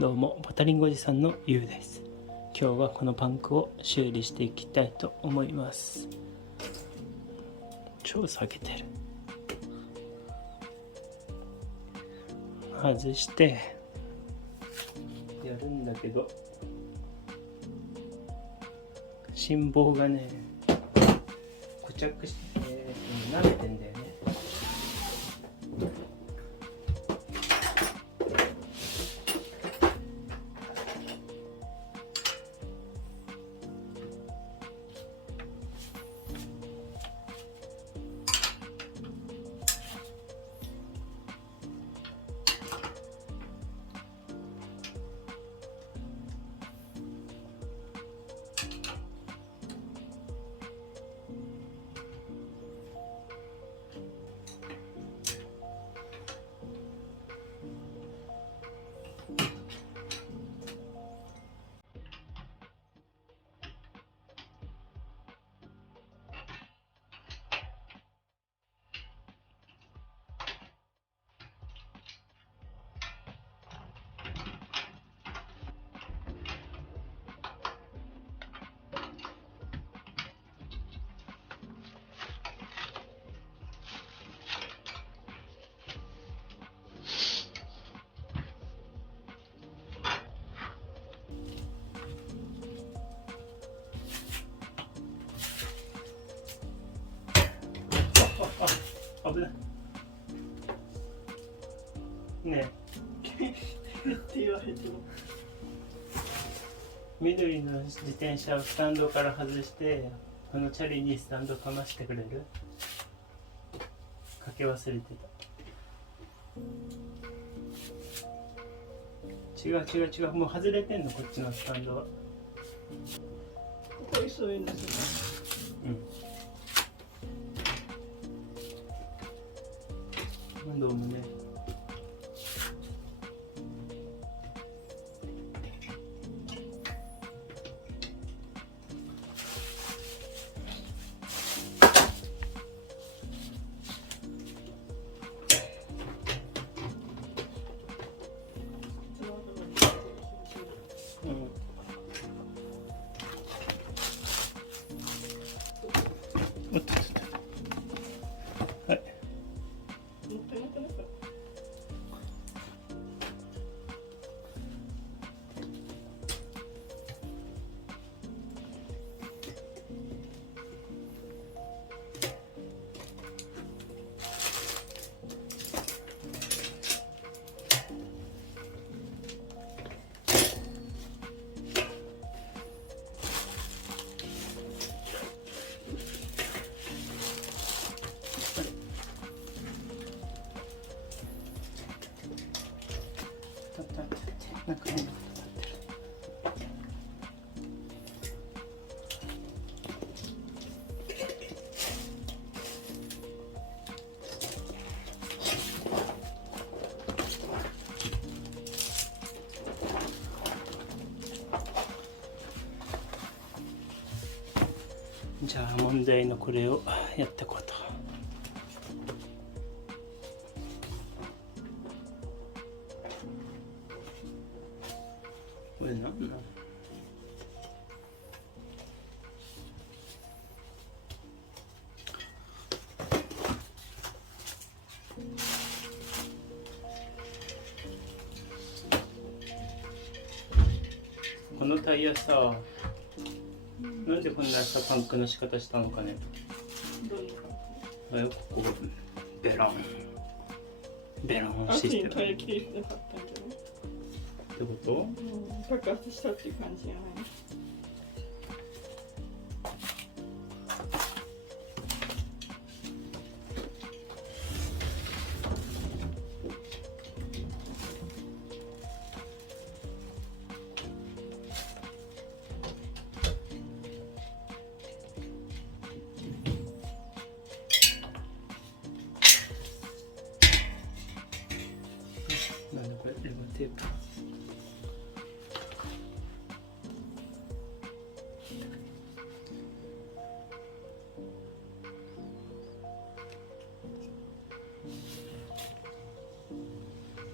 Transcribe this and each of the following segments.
どうもパタリンゴおじさんのゆうです。今日はこのパンクを修理していきたいと思います。超下げてる。外してやるんだけど、心棒がね固着して舐めてんだよね。危ないねえって言われても、緑の自転車をスタンドから外して、このチャリにスタンドかましてくれる？かけ忘れてた。違う、もう外れてんの、こっちのスタンドは。ここ急いんですね。どうもね。おっとっとっと。はい。なんか変なことになってる。じゃあ問題のこれをやっていこうと。これなんなの？このタイヤさ、なんでこんなさパンクの仕方したのかね。ここベロンシステム。タイヤ切りなかったんじゃない？ってこと？爆発したっていう感じじゃない？なんだこれ、レバーテープ。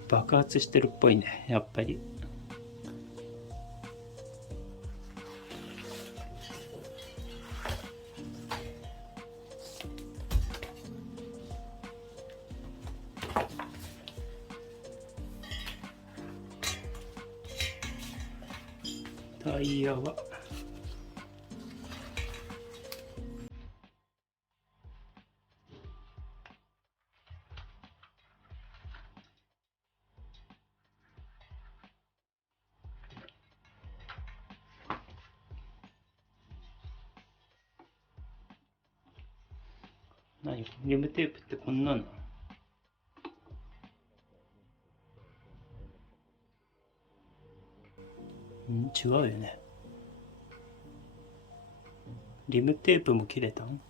爆発してるっぽいね、やっぱり。タイヤは何？リムテープってこんなの？違うよね。リムテープも切れたん？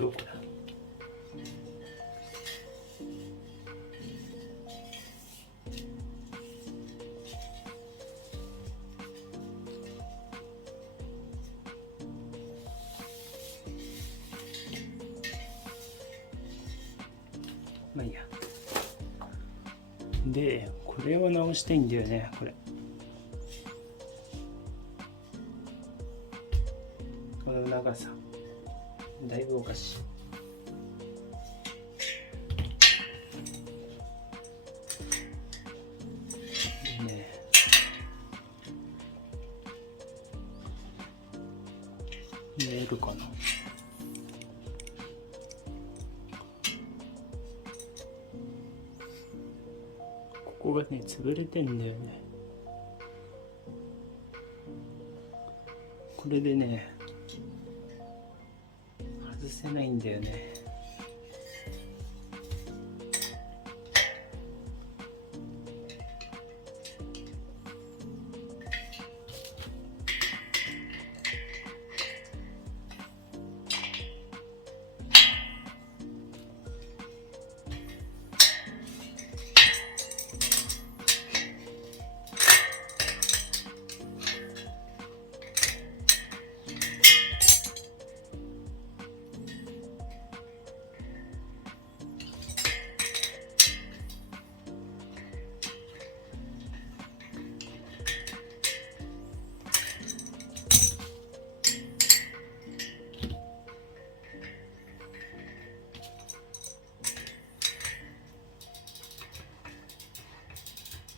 どこだ？まあいいや。で、これを直したいんだよね、これ。この長さ。だいぶおかしい。ね見えるかな。ここがね、潰れてんだよね。これでね、外せないんだよね。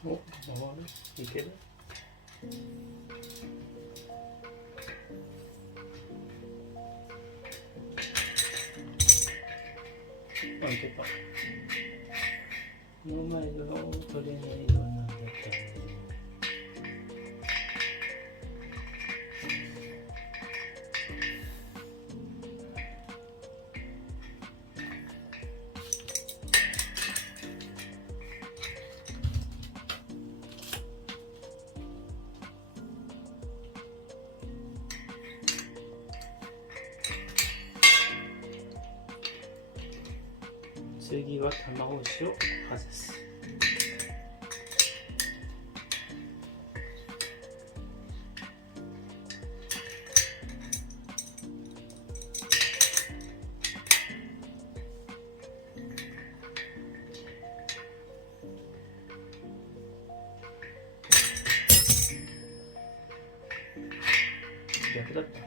お、回る？いける？あ、いけた。この前の取れないのは何だったの？次は玉押しを外す。逆だった。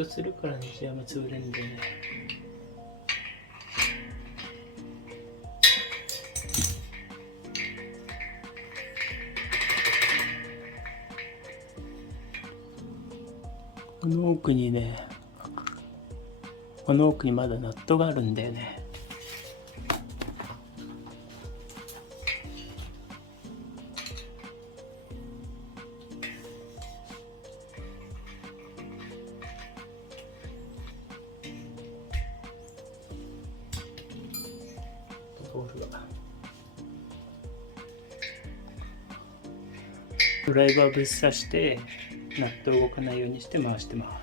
音するからね、ジャム潰れんでね。この奥にね、この奥にまだナットがあるんだよね。ボールがドライバーぶっ刺してナットを動かないようにして回してます。